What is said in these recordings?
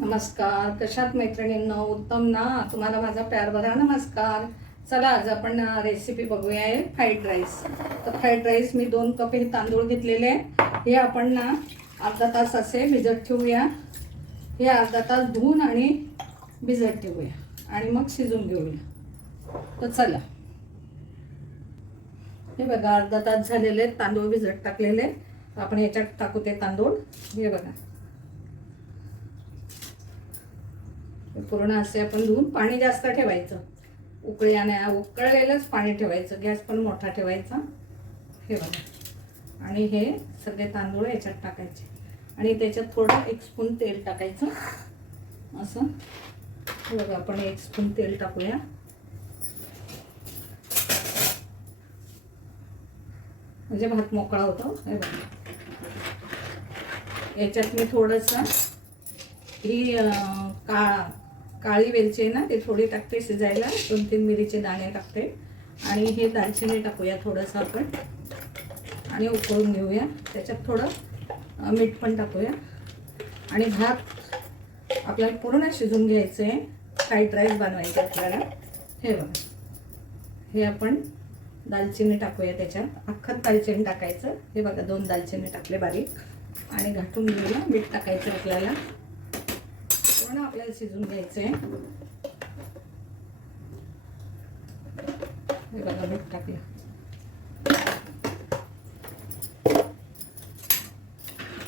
नमस्कार. कशात मैत्रिणींनो? उत्तम ना? तुम्हाला माझा प्यार भरा. नमस्कार. चला आज आपण रेसिपी बघूया आहे फ्राईड राईस तर फ्राईड राईस मी दोन कप हे तांदूळ घेतलेले. आहे. हे आपण ना अर्धा तास असे भिजत ठेवूया. हे अर्धा तास धुवून आणि भिजत ठेवूया. आणि मग शिजून घेऊया. तर चला. हे बघा अर्धा तास झालेले आहेत, तांदूळ भिजत टाकलेले. आपण याच्यात टाकू ते तांदूळ. हे बघा. पूर्ण असे आपण धुवून पाणी जास्त ठेवायचं. उकळ्याने उकळलेलंच पाणी ठेवायचं. गॅस पण मोठा ठेवायचा. हे बघा. आणि हे सगळे तांदूळ याच्यात टाकायचे. आणि त्याच्यात थोडं एक स्पून तेल टाकायचं. असं. बघा आपण एक स्पून तेल टाकूया. म्हणजे भात मोकळा होतो. हे बघा. याच्यात मी थोडंसं ही काळा काळी वेलची आहे ना ते थोडी टाकते शिजायला. दोन तीन मिरीचे दाणे टाकते. आणि हे दालचिनी टाकूया थोडंसं आपण. आणि उकळून घेऊया. त्याच्यात थोडं मीठ पण टाकूया. आणि भात आपल्याला पूर्ण शिजून घ्यायचं आहे फ्राईड राईस बनवायचं आपल्याला. हे बघा. हे आपण दालचिनी टाकूया त्याच्यात. अख्खत दालचिनी टाकायचं. हे बघा दोन दालचिनी टाकले बारीक. आणि घाटून घेऊया. मीठ टाकायचं आपल्याला. पूर्ण आपल्याला शिजून घ्यायचं आहे हे बघा मीठ टाकलं.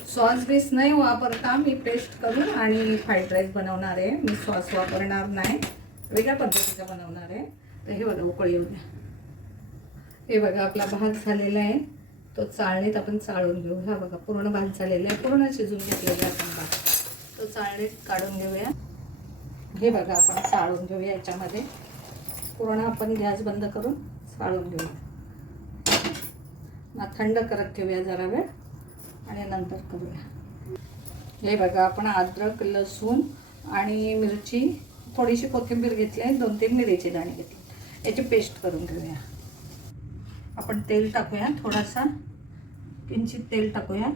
सॉस बीस नाही वापरता मी पेस्ट करून आणि फ्राईड राईस बनवणार आहे. मी सॉस वापरणार नाही वेगळ्या पद्धतीचा बनवणार आहे. तर हे बघा उकळी येऊ द्या. हे बघा आपला भात झालेला आहे. तो चाळणीत आपण चाळून घेऊ. हा बघा पूर्ण भात झालेला आहे. पूर्ण शिजून घेतलेला आपण भात. तो चाळणीत काढून घेऊया. हे बघा आपण चाळून घेऊया याच्यामध्ये. पूर्ण आपण गॅस बंद करून चाळून घेऊया. ना थंड करत ठेवूया जरा वेळ आणि नंतर करूया. हे बघा आपण अद्रक लसूण आणि मिरची थोडीशी कोथिंबीर घेतली आहे दोन तीन मिरीचे दाणे घेतली याची पेस्ट करून घेऊया. आपण तेल टाकूया थोडासा. किंचित तेल टाकूया.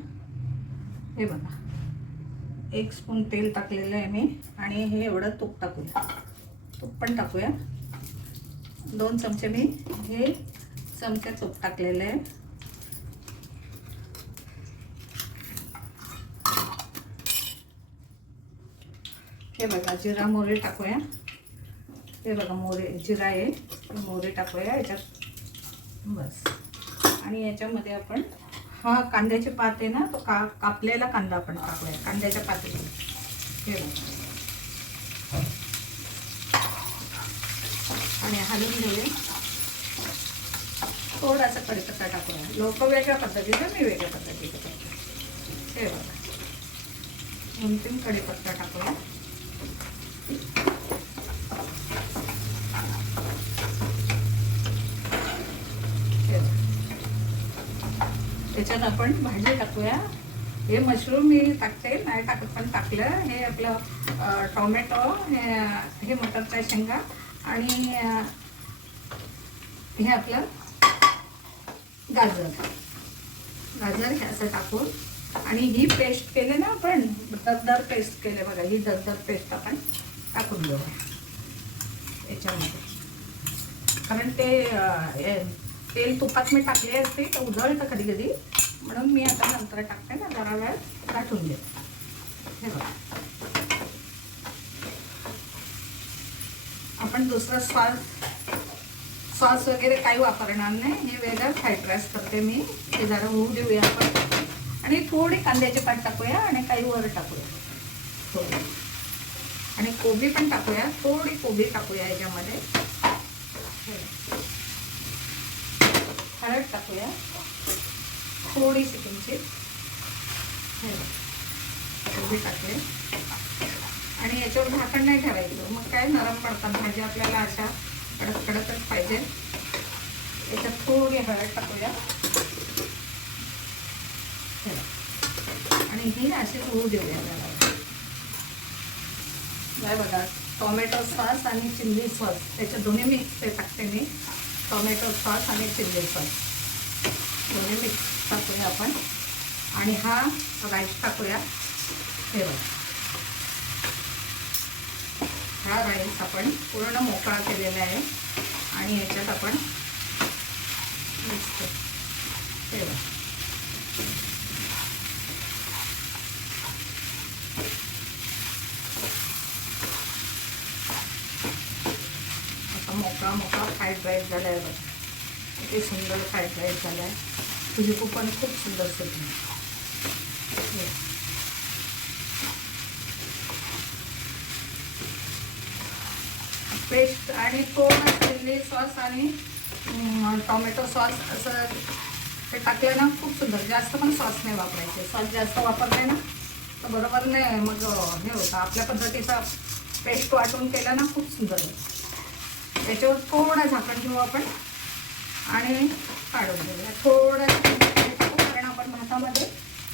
हे बघा. एक स्पून तेल टाकलेलं आहे मी आणि हे एवढं तूप टाकूया. तूप पण टाकूया. दोन चमचे मी हे चमचे तूप टाकलेले आहे. हे बघा जिरा मोहरी टाकूया. हे बघा मोहरे जिरा आहे. हे मोहरी टाकूया याच्यात. बस. आणि याच्यामध्ये आपण हा कांद्याचे पात आहे ना तो का कापलेला कांदा आपण टाकूया कांद्याच्या पातीमध्ये आणि हलवून घेऊया. थोडासा कडीपत्ता टाकूया. लोक वेगळ्या पद्धतीचं मी वेगळ्या पद्धतीचं करते. हे बघा. दोन तीन कडीपत्ता टाकूया हे बघा. त्याच्यात आपण भाजी टाकूया. हे मशरूम मी टाकते नाही टाकत पण टाकलं. हे आपलं टोमॅटो हे मटरचा मटरच्या शेंगा आणि हे आपलं गाजर. गाजर हे असं टाकून आणि ही पेस्ट केले ना आपण दरदर पेस्ट केले बघा ही दरदर पेस्ट आपण टाकून घेऊया याच्यामध्ये. कारण ते हे तेल तुपात मी टाकले असते तर उजळतं कधी कधी. म्हणून मी आता नंतर टाकते ना जरा वेळ गाठून दे हे बघा. आपण दुसरा सॉस सॉस वगैरे काही वापरणार नाही. हे वेगळं फ्राईड राईस करते मी. हे जरा होऊ देऊया आपण. आणि थोडी कांद्याची पात टाकूया आणि काही वर टाकूया. थोडी. आणि कोबी पण टाकूया. थोडी कोबी टाकूया याच्यामध्ये हे. हळद टाकूया. थोडीशी किंचित हे. टाकले आणि याच्यावर झाकण नाही ठेवायचं मग काय? नरम पडतात. भाजी आपल्याला अशा कडक कडकच पाहिजे. याच्यात थोडी हळद टाकूया. आणि ही अशी होऊ देऊया काय बघा. टोमॅटो सॉस आणि चिल्ली सॉस. त्याचे दोन्ही मिक्स ते टाकते मी. टोमॅटो सॉस आणि चिल्ली सॉस. दोन्ही मिक्स टाकूया आपण. आणि हा राईस टाकूया. ठेवा हा राईस आपण पूर्ण मोकळा केलेला आहे. आणि याच्यात आपण मिक्स ठेवा असा मोकळा मोकळा फ्राईड राईस झाला आहे बघा. किती सुंदर फ्राईड राईस झाला आहे तुझी पण खूप सुंदर सुटली. पेस्ट आणि कोण चिल्ली सॉस आणि टोमॅटो सॉस असं ते टाकलं ना खूप सुंदर. जास्त पण सॉस नाही वापरायचे. सॉस जास्त वापरले ना तर बरोबर नाही. मग हे होतं. आपल्या पद्धतीचा पेस्ट वाटून केला ना खूप सुंदर होतं. त्याच्यावर थोडं झाकण ठेवू आपण. आणि काढून घेऊया. थोडं कारण आपण भातामध्ये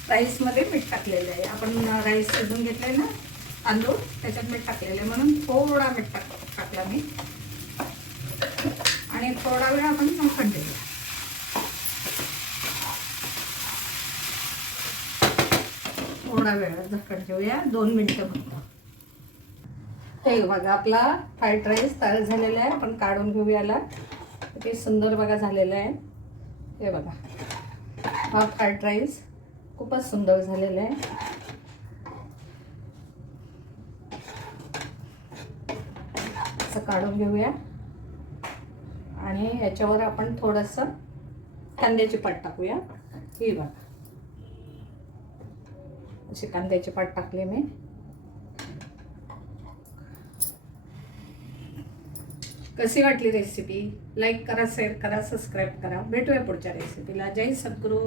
राईसमध्ये मीठ टाकलेलं आहे. आपण राईस शिजून घेतले ना तांदूळ त्याच्यात मीठ टाकलेलं आहे. म्हणून थोडा मीठ टाक टाकला मी. आणि थोडा वेळ आपण झाकण देऊया थोडा वेळ झाकण ठेवूया. दोन मिनटं फक्त. हे बघा आपला फ्राईड राईस तयार झालेला आहे. आपण काढून घेऊ याला. किती सुंदर बघा झालेलं आहे. हे बघा. हा फ्राईड राईस खूपच सुंदर झालेला आहे. असं काढून घेऊया. आणि याच्यावर आपण थोडंसं कांद्याची पाट टाकूया. ही बघा. अशी कांद्याची पाट टाकली मी. कशी वाटली रेसिपी लाईक करा शेअर करा सबस्क्राईब करा. भेटूया पुढच्या रेसिपीला जय सद्गुरू.